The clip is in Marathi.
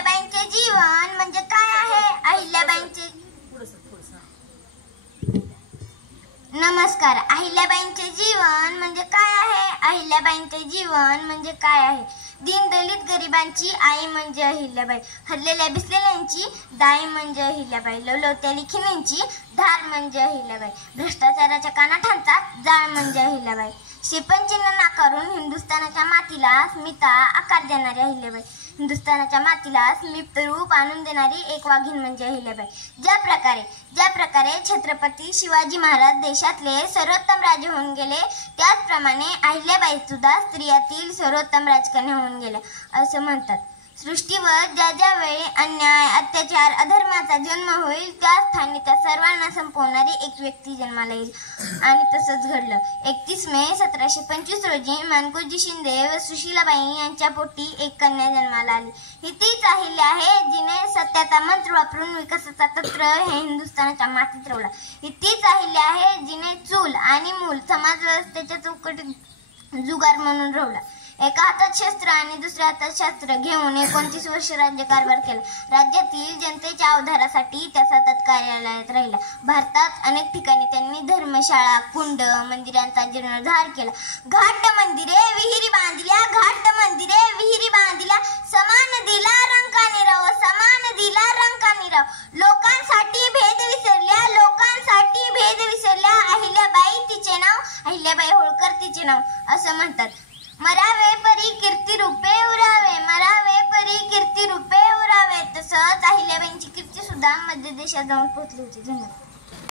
अहिल्याबाईंचे जीवन म्हणजे काय आहे? अहिल्याबाईंचे नमस्कार. अहिल्याबाईंचे जीवन म्हणजे काय आहे? अहिल्याबाईंचे जीवन म्हणजे काय आहे? दीनदलित गरिबांची आई म्हणजे अहिल्याबाई, हरलेल्या बिसलेल्यांची दाई म्हणजे अहिल्याबाई, लवलवत्या लिखिणींची धार म्हणजे अहिल्याबाई, भ्रष्टाचाराच्या कानाठांचा जाळ म्हणजे अहिल्याबाई, शेपनचिन्ह नाकारून हिंदुस्थानाच्या मातीला अस्मिता आकार देणारी अहिल्याबाई, हिंदुस्थानाच्या मातीला स्मित रूप आणून देणारी एक वाघीण म्हणजे अहिल्याबाई. ज्या प्रकारे छत्रपती शिवाजी महाराज देशातले सर्वोत्तम राजे होऊन गेले, त्याचप्रमाणे अहिल्याबाई सुद्धा स्त्रियातील सर्वोत्तम राजकन्या होऊन गेल्या असं म्हणतात. सृष्टीवर ज्या ज्या वेळी अन्याय, अत्याचार, अधर्माचा जन्म होईल, त्या स्थानी त्या सर्वांना संपवणारी एक व्यक्ती जन्माला येईल. आणि तसंच घडलं. 31 मे 1725 रोजी मानकोजी शिंदे व सुशीलाबाई यांच्या पोटी एक कन्या जन्माला आली. ही तीच अहिल्या आहे जिने सत्याचा मंत्र वापरून विकासाचा तंत्र हे हिंदुस्थानाच्या मातीत रोवला. ही तीच अहिल्या आहे जिने चूल आणि मूल समाज व्यवस्थेच्या चौकटीत जुगार म्हणून रोवला. एका हातात शस्त्र आणि दुसऱ्या हातात शास्त्र घेऊन 29 वर्ष राज्यकारभार केला. राज्यातील जनतेच्या उद्धारासाठी त्या सतत कार्यालयात राहिला. भारतात अनेक ठिकाणी त्यांनी धर्मशाळा, कुंड, मंदिरांचा जीर्णोद्धार केला. घाट मंदिरे विहिरी बांधिल्या, घाट मंदिरे विहिरी बांधिल्या, समान दिला रंकाने राव, समान दिला रंकाने राव. लोकांसाठी भेद विसरल्या, लोकांसाठी भेद विसरल्या. अहिल्याबाई तिचे नाव, अहिल्याबाई होळकर तिचे नाव असं म्हणतात. मरावे परी कीर्ती रूपे उरावे, मरावे परी कीर्ती रूपे उरावे. तसंच अहिल्याबाईंची कीर्ती सुद्धा मध्य देशात जाऊन पोहोचली होती. धन्यवाद.